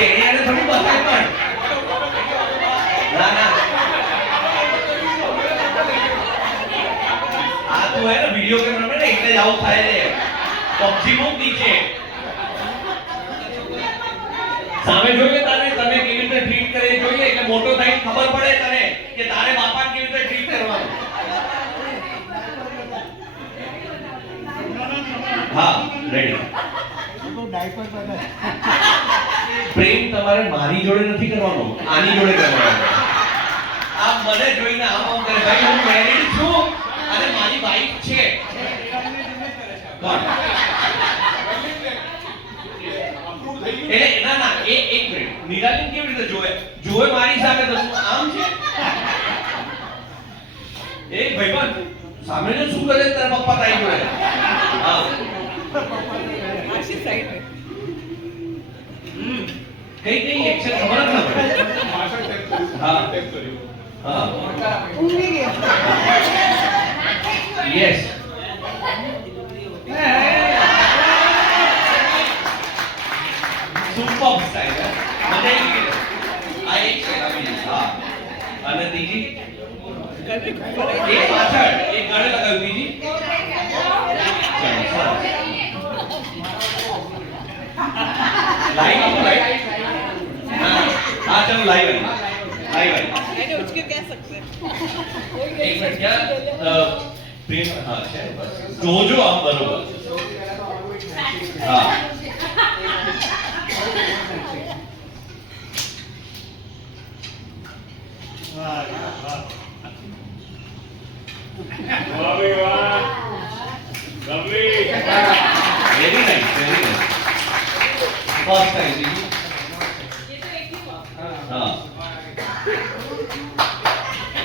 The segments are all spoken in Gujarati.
તેણીને થોડી બતાય પણ ના ના આ તો હે ને વિડિયો કેમેરા માં ને એટલે જ આવું થાય છે પબજી મૂક નીચે સામે જોઈએ તારે તમે કેવી રીતે ટ્રીટ કરે જોઈએ એટલે મોટો થઈને ખબર પડે તને કે તારે બાપાને કેવી રીતે ટ્રીટ કરવાનું હા રેડી તો ડાયપર પર પ્રેમ તમારે મારી જોડે નથી કરવાનો આની જોડે કરવાનો આ મને જોઈને આમ કરે ભાઈ હું મેરીડ છું અને મારી વાઈફ છે કોણ એટલે ના ના એક મિનિટ નિરાલીન કેવી રીતે જોવે મારી સામે તો આમ છે એ ભાઈબંધ સામે જો શું કરે તારા પપ્પા તારી જોડે હા આશી સાઈડ કઈ એક્શન ખબર જ ન પડે હા હા ઊંઘી ગયા યસ સુપર સ્ટાઇલ મજા આવી ગઈ આ એક છે હા અને બીજી કઈ એક પાછળ એક ગળે લગાવી બીજી लाइव आपको लाइव हाँ चलो लाइव वाली मैंने उसके कह सकते हैं एक मिनट क्या प्रेम हाँ है जो जो आप बरोबर हाँ वेरी नाइस फर्स्ट टाइम दीजिए ये तो एक ही हुआ हाँ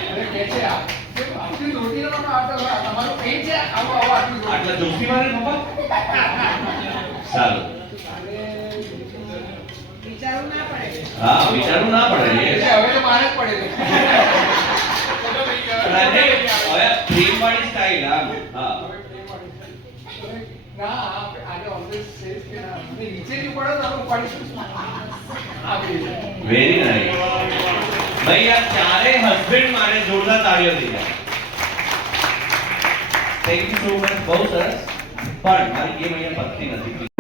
અરે કે છે આપની રોટી નો આટલો તમારું પેટ છે આવો આવો આટલું આટલા જોશી મારે પપ્પા સારું વિચારવું ના પડે હા વિચારવું ના પડે હવે તો મારે જ પડે અને હવે પ્રેમ વાળી સ્ટાઇલ હા ના આજે ઓલવેઝ સેઝ કે ના નીચે થી પડો તો ઉપાડી વેરી નાઇસ ભાઈ આ ચારે હસબન્ડ મારે જોરદાર તાળીઓ થઈ જાય થેન્ક યુ સો મચ બહુ સરસ પણ મારી ગેમ અહીંયા પતતી નથી